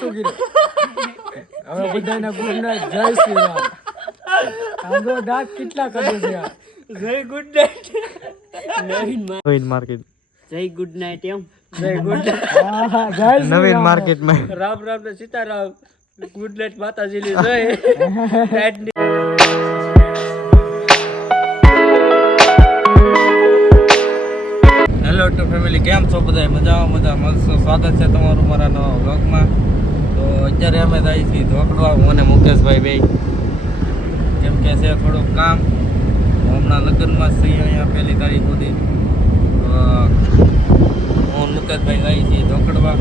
શું કીધું હવે બધાને ગુડ જય શ્રી રામ આમ દાંત કેટલા કરે છે Jay good night. Navin Navin market. Jay good night એમ. જય ગુડ નવીન રામ. માર્કેટમાં. રામ રામ ને સીતારામ. ગુડ નાઇટ માતાજીની જય. હેલો ફેમિલી કેમ છો બધા મજામાં મજા મળશો સ્વાગત છે તમારું મારા નવા બ્લોગમાં તો અત્યારે અમે જઈએ છીએ ધોકડવા હું અને મુકેશભાઈ બે કેમ કે છે થોડુંક કામ. હમણાં લગ્નમાં છીએ અહીંયા પહેલી તારીખ સુધી. તો હું મુકેશભાઈ જઈએ છીએ ધોકડવા.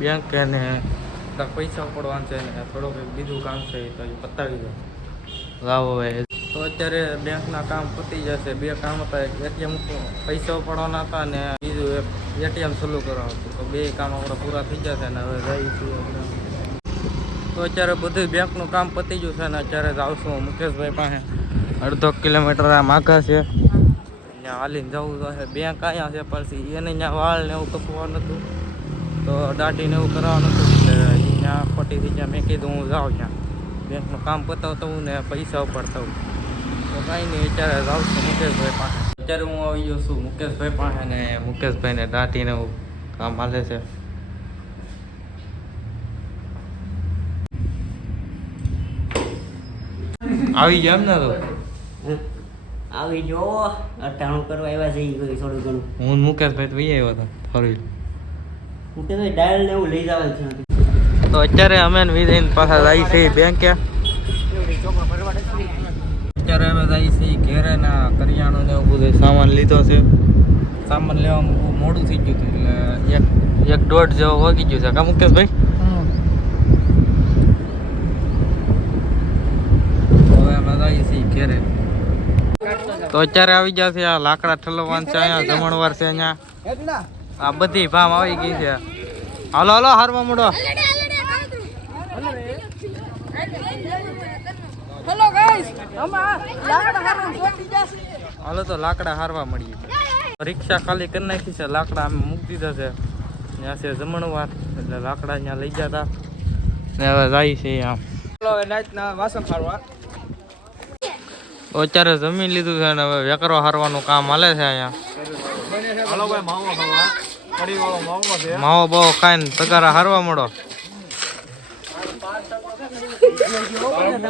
બેંક અને પૈસા પડવાના છે ને થોડુંક બીજું કામ છે તો એ પતાવી દો. લાવો હવે તો અત્યારે બેંકના કામ પતી જશે. બે કામ હતા. એક એટીએમ પૈસા પડવાના હતા ને બીજું એક એટીએમ સલું કરવાનું હતું. તો બે કામ આપણે પૂરા થઈ જશે ને હવે જઈશું તો અત્યારે બધું બેંકનું કામ પતી ગયું છે ને અત્યારે જ આવશું મુકેશભાઈ પાસે. અડધો કિલોમીટર આમ આગળ છે. ત્યાં હાલીને જવું છે બેંક અહીંયા છે પછી એને ત્યાં વાળ ને એવું કપવાનું હતું તો દાઢી ને એવું કરવાનું હતું એટલે અહીંયા પટીથી જ્યાં મેં કીધું હું જાઉં ત્યાં. બેંકનું કામ પતાવતો હું ને પૈસા ઉપાડતા હું તો કાંઈ નહીં અત્યારે જાઉં છું મુકેશભાઈ પાસે. અત્યારે હું આવી ગયો છું મુકેશભાઈ પાસે ને મુકેશભાઈને દાઢીને એવું કામ હાલે છે. આવી ગયા એમ ને તો? આવી જો અટાણું કરવા આવ્યા છે થોડું ઘણું. હું મુકેશભાઈ તો અહીંયા આવ્યો હતો ફરી હું તો અત્યારે અમે વિધિન પાછા જાય છે બેંકે અત્યારે અમે જાય છે ઘેરે ના કરિયાણું ને એવું બધું સામાન લીધો છે. સામાન લેવામાં બહુ મોડું થઈ ગયું હતું, એટલે એક એક દોઢ જેવો વાગી ગયું છે. કા મુકેશભાઈ? હવે અમે જઈએ છીએ ઘેરે. તો અત્યારે આવી ગયા છે આ લાકડા ઠલવવાનું છે, અહીંયા જમણવાર છે અહીંયા. આ બધી ભામ આવી ગઈ છે. હાલો હાલો હારવા મૂડો. હેલો તો લાકડા હારવા મળીએ. રિક્ષા ખાલી કરી નાખી છે. લાકડા અમે મૂકી દીધા છે. ત્યાં છે જમણવાર એટલે લાકડા ત્યાં લઈ જતા ને હવે જાય છે આમ. વાસણ હારવા અત્યારે જમીન લીધું છે ને હવે વેકરો હારવાનું કામ હાલે છે અહીંયા. હાલો ભાઈ માવો બાવો ખાઈને તગારા હારવા મળો.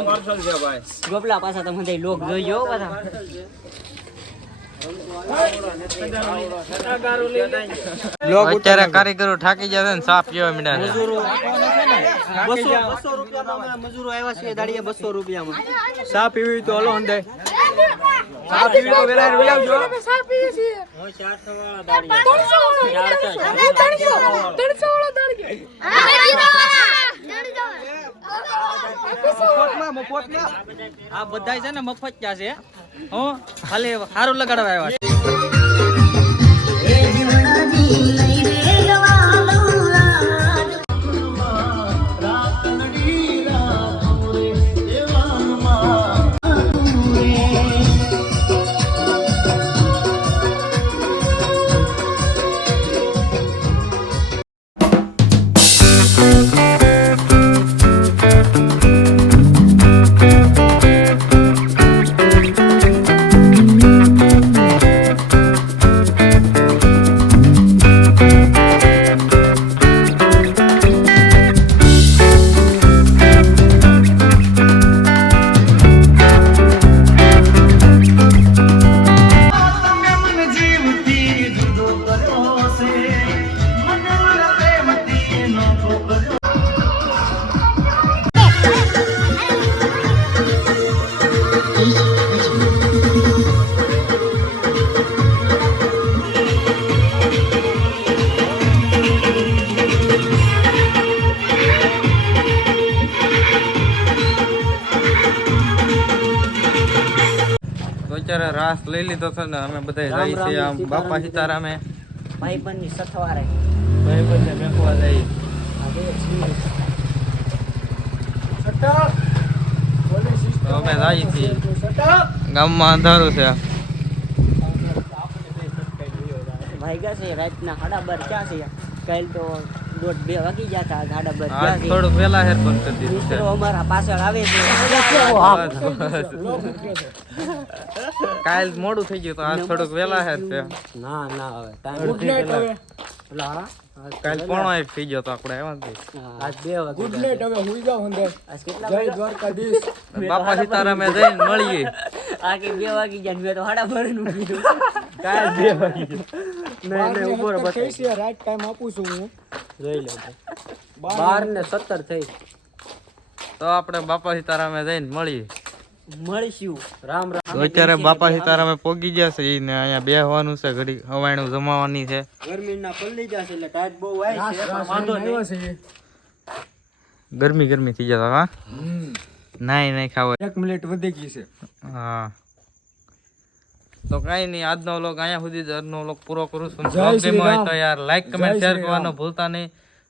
પાર્સલ છે ભાઈ ગોપલા પાછા તમે બધા લોક પાછા. અત્યારે કારીગરો થાકી જશે ને સાપ પીવા મીડા બસો બસો રૂપિયામાં અમારા મજૂરો આવ્યા છે દાડિયા બસો રૂપિયામાં. ચા પીવી તો હલો અંદે ચા તો વેલા વહી આવજો. અમે સા પીએ છીએ. હું ચારસો વાળા દાડિયા ત્રણસો વાળો ચારસો અમે ત્રણસો ત્રણસો વાળો. દાડકે મફતમાં મફતમાં આ બધા છે ને મફત છે. હું ખાલી સારું લગાડવા આવ્યા છે. અત્યારે લઈ લીધો છે ને અમે બધા જઈએ છીએ આમ બાપા સીતારામે. ભાઈબંધની સથવારે. ભાઈ બંને મેકવા જઈએ અમે જઈએ છીએ. ગામમાં અંધારું છે. ભાઈ ગયા છે રાતના સાડા બાર ક્યાં છે? કાલ તો દોઢ બે વાગી ગયા હતા ક્યાં છે. થોડુંક વેલા હેર બંધ કરી દીધું છે. અમારા પાછળ આવે છે. કાલ મોડું થઈ ગયું તો આજ થોડુંક વેલા હેર છે ના ના હવે ગુડ નાઇટ હવે. કાલ પોણો એક થઈ ગયો તો આપણે આવ્યા આજ બે વાગે ગુડ નાઈટ હવે હુઈ જાવ અંદર. આજ કેટલા જય? દ્વારકાધીશ. બાપા સીતારામે જઈને મળીએ. આ કે બે વાગી ગયા ને મેં તો હાડા ભરનું કીધું કાલ બે વાગી. ગયા નહીં એને ઉપર બતાવી રાઈટ ટાઈમ આપું છું હું. જોઈ લેજો. બાર ને સત્તર થઈ. તો આપણે બાપા સીતારામે જઈને મળીએ. મળીશું. રામ રામ. અત્યારે બાપા સીતારામે પોગી ગયા છે ઈ ને અહીંયા બેહવાનું છે ઘડી હવાણું જમાવાની છે. ગરમી પલ્લી જશે એટલે ટાઈટ બહુ આવી છે વાંધો નહીં. ગરમી ગરમી થઈ જતા હા? નાય નાઈ ખાવા. એક મિનિટ વધી ગઈ છે. હા. તો કઈ નહીં આજનો વ્લોગ અહીંયા સુધી જ આજનો વ્લોગ પૂરો કરું છું. હોય તો યાર લાઈક કમેન્ટ શેર કરવાનો ભૂલતા નહીં.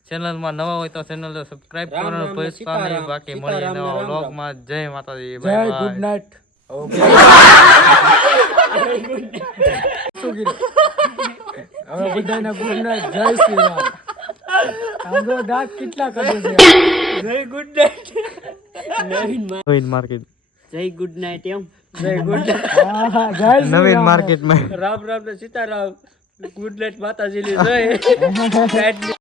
ચેનલમાં નવા હોય તો ચેનલ સબસ્ક્રાઇબ કરવાનું ભૂલતા નહીં. બાકી મળીએ નવા. વ્લોગમાં. જય માતાજી જય ગુડ નાઇટ. હવે બધાને ગુડ નાઇટ. જય શ્રી રામ. કેટલા કરે છે? Jay good night. Navin market Jay good night એમ. Jay good night. નવીન રામ. માર્કેટમાં. રામ રામ ને સીતારામ. ગુડ નાઇટ માતાજી ની જય.